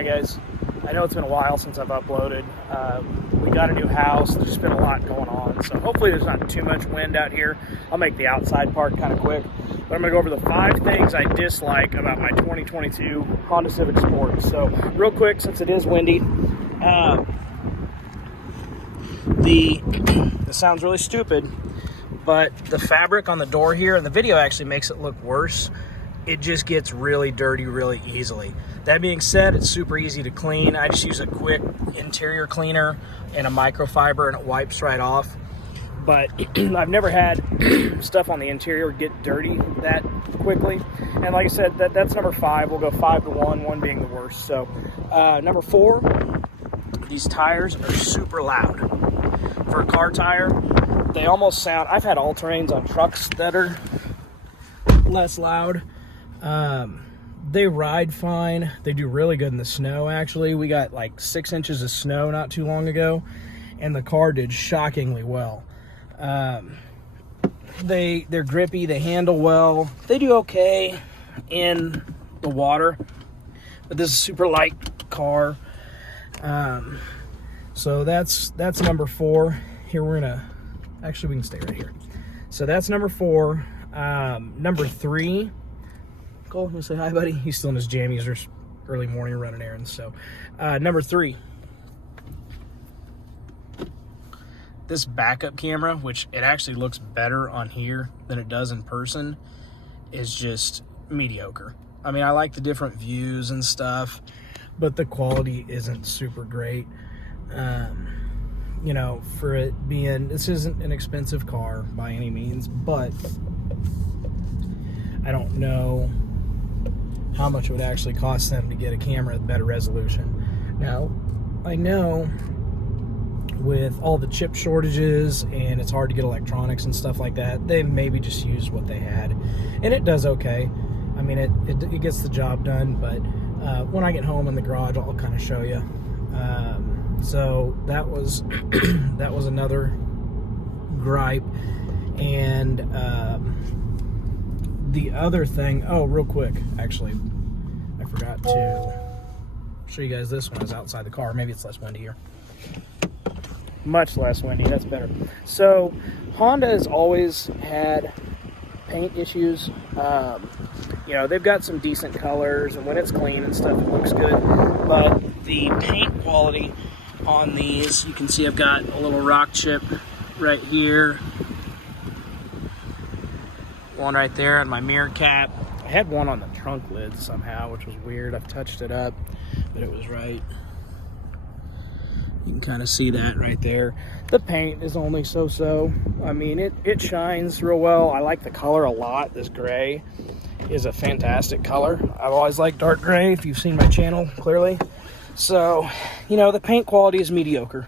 Alright guys, I know it's been a while since I've uploaded. We got a new house, there's just been a lot going on, so hopefully there's not too much wind out here. I'll make the outside part kind of quick, but I'm going to go over the 5 things I dislike about my 2022 Honda Civic Sport. So real quick, since it is windy, this sounds really stupid, but the fabric on the door here, and the video actually makes it look worse, it just gets really dirty really easily. That being said, it's super easy to clean. I just use a quick interior cleaner and a microfiber and it wipes right off. But I've never had stuff on the interior get dirty that quickly. And like I said, that's number 5. We'll go 5 to 1, 1 being the worst. So number 4, these tires are super loud. For a car tire, they almost sound, I've had all-terrains on trucks that are less loud. They ride fine. They do really good in the snow, actually. We got like 6 inches of snow not too long ago, and the car did shockingly well. They're grippy, they handle well. They do okay in the water, but this is a super light car. So that's number 4. Here we're gonna, actually we can stay right here. So that's number 4. Number 3, Cole, you want to say hi, buddy? He's still in his jammies or early morning running errands. So, number 3, this backup camera, which it actually looks better on here than it does in person, is just mediocre. I mean, I like the different views and stuff, but the quality isn't super great. You know, for it being, this isn't an expensive car by any means, but I don't know how much it would actually cost them to get a camera with better resolution. Now, I know with all the chip shortages and it's hard to get electronics and stuff like that, they maybe just used what they had, and it does okay. I mean, it gets the job done, but when I get home in the garage, I'll kind of show you. So that was that was another gripe. And the other thing, oh, real quick, actually, I forgot to show you guys this one is outside the car. Maybe it's less windy here. Much less windy, that's better. So Honda has always had paint issues. You know, they've got some decent colors, and when it's clean and stuff, it looks good. But the paint quality on these, you can see I've got a little rock chip right here. One right there on my mirror cap. I had one on the trunk lid somehow, which was weird. I've touched it up, but it was right. You can kind of see that right there. The paint is only so-so. I mean, it shines real well. I like the color a lot. This gray is a fantastic color. I've always liked dark gray, if you've seen my channel, clearly. So, you know, the paint quality is mediocre.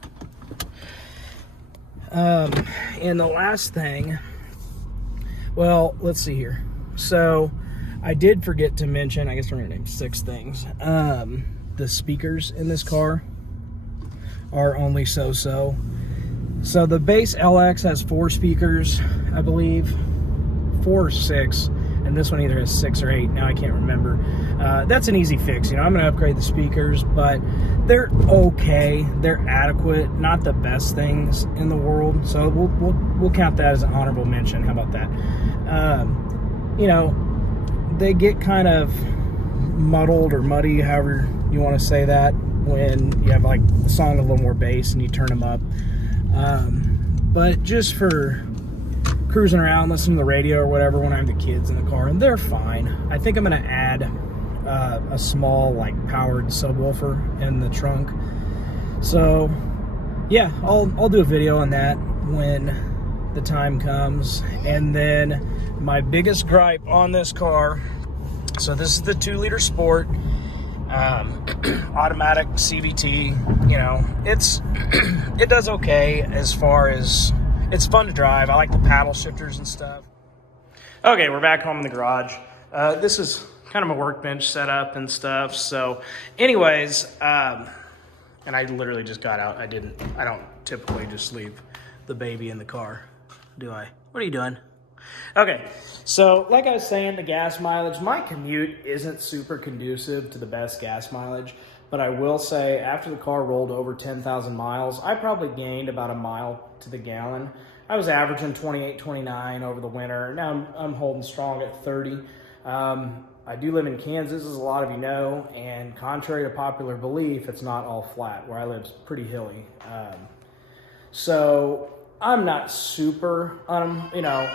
And the last thing, well, let's see here. So, I did forget to mention, I guess we're going to name 6 things. The speakers in this car are only so-so. So, the base LX has 4 speakers, I believe. 4 or 6. And this one either has 6 or 8. Now I can't remember. That's an easy fix. You know, I'm going to upgrade the speakers, but they're okay. They're adequate. Not the best things in the world. So we'll count that as an honorable mention. How about that? You know, they get kind of muddled or muddy, however you want to say that, when you have like the song a little more bass and you turn them up. But just for cruising around, listening to the radio or whatever when I have the kids in the car, and they're fine. I think I'm going to add a small, like, powered subwoofer in the trunk. So, yeah, I'll do a video on that when the time comes. And then my biggest gripe on this car, so this is the 2-liter Sport, automatic CVT. You know, it does okay as far as, it's fun to drive. I like the paddle shifters and stuff. Okay, we're back home in the garage. This is kind of a workbench setup and stuff. So anyways, and I literally just got out. I don't typically just leave the baby in the car, do I? What are you doing? Okay, so like I was saying, the gas mileage, my commute isn't super conducive to the best gas mileage. but I will say after the car rolled over 10,000 miles, I probably gained about a mile to the gallon. I was averaging 28, 29 over the winter. Now I'm holding strong at 30. I do live in Kansas, as a lot of you know, and contrary to popular belief, it's not all flat. Where I live is pretty hilly. So I'm not super, I'm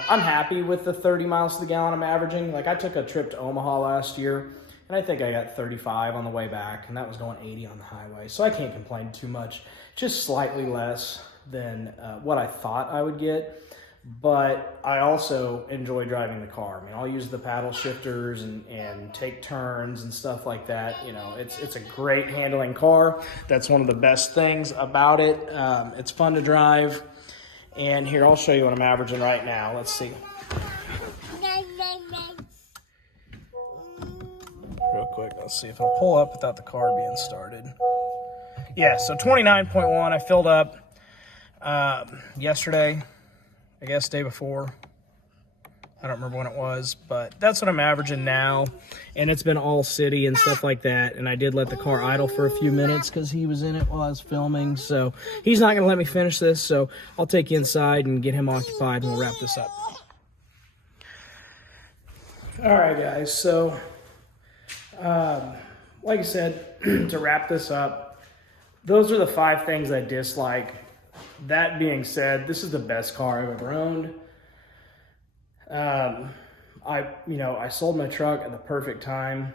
happy with the 30 miles to the gallon I'm averaging. Like I took a trip to Omaha last year, and I think I got 35 on the way back, and that was going 80 on the highway. So I can't complain too much, just slightly less than what I thought I would get. But I also enjoy driving the car. I mean, I'll use the paddle shifters and take turns and stuff like that. You know, it's a great handling car. That's one of the best things about it. It's fun to drive. And here, I'll show you what I'm averaging right now. Let's see. Real quick, let's see if I'll pull up without the car being started. Yeah, so 29.1 I filled up yesterday. I guess day before. I don't remember when it was, but that's what I'm averaging now. And it's been all city and stuff like that. And I did let the car idle for a few minutes because he was in it while I was filming. So he's not going to let me finish this. So I'll take you inside and get him occupied and we'll wrap this up. All right, guys. So, like I said, to wrap this up, those are the 5 things I dislike. That being said, this is the best car I've ever owned. I sold my truck at the perfect time.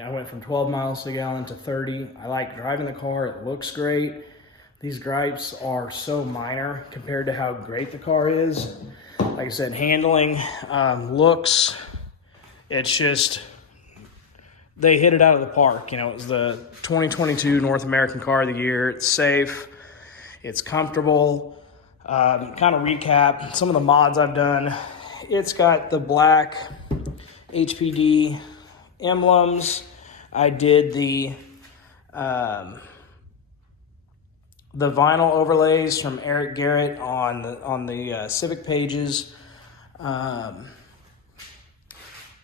I went from 12 miles to the gallon to 30. I like driving the car. It looks great. These gripes are so minor compared to how great the car is. Like I said, handling, looks, it's just, they hit it out of the park. You know, it was the 2022 North American Car of the Year. It's safe. It's comfortable. Kind of recap some of the mods I've done. It's got the black HPD emblems. I did the vinyl overlays from Eric Garrett on the Civic pages.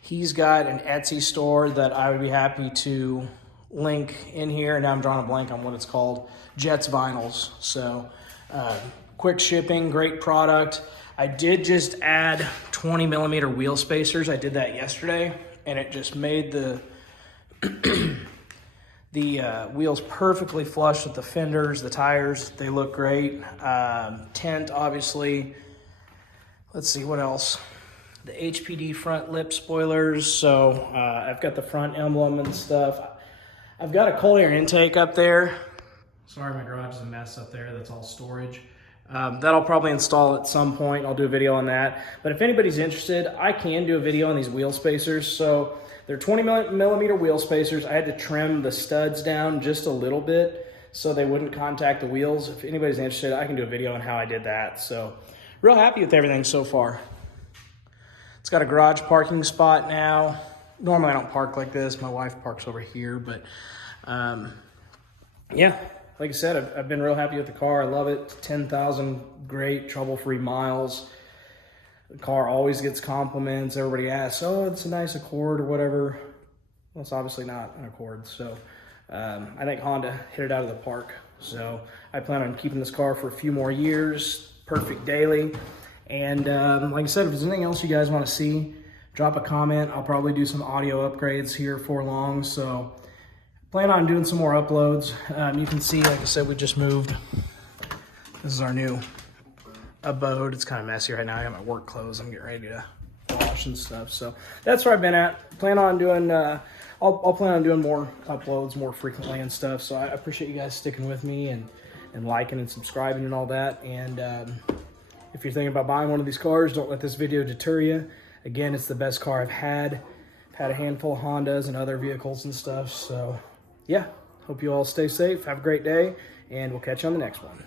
He's got an Etsy store that I would be happy to link in here. Now I'm drawing a blank on what it's called. Jets Vinyls. So quick shipping, great product. I did just add 20 millimeter wheel spacers. I did that yesterday, and it just made the wheels perfectly flush with the fenders, the tires. They look great. Tint, obviously. Let's see, what else? The HPD front lip spoilers. So I've got the front emblem and stuff. I've got a cold air intake up there. Sorry, my garage is a mess up there. That's all storage. That I'll probably install at some point. I'll do a video on that. But if anybody's interested, I can do a video on these wheel spacers. So they're 20 millimeter wheel spacers. I had to trim the studs down just a little bit so they wouldn't contact the wheels. If anybody's interested, I can do a video on how I did that. So real happy with everything so far. It's got a garage parking spot now. Normally I don't park like this. My wife parks over here, but yeah. Like I said, I've been real happy with the car. I love it. 10,000 great, trouble-free miles. The car always gets compliments. Everybody asks, oh, it's a nice Accord or whatever. Well, it's obviously not an Accord. So I think Honda hit it out of the park. So I plan on keeping this car for a few more years. Perfect daily. And like I said, if there's anything else you guys want to see, drop a comment. I'll probably do some audio upgrades here before long. So plan on doing some more uploads. You can see, like I said, we just moved. This is our new abode. It's kind of messy right now. I got my work clothes. I'm getting ready to wash and stuff. So that's where I've been at. Plan on doing, I'll plan on doing more uploads more frequently and stuff. So I appreciate you guys sticking with me and liking and subscribing and all that. And if you're thinking about buying one of these cars, don't let this video deter you. Again, it's the best car I've had. I've had a handful of Hondas and other vehicles and stuff. So yeah, hope you all stay safe. Have a great day, and we'll catch you on the next one.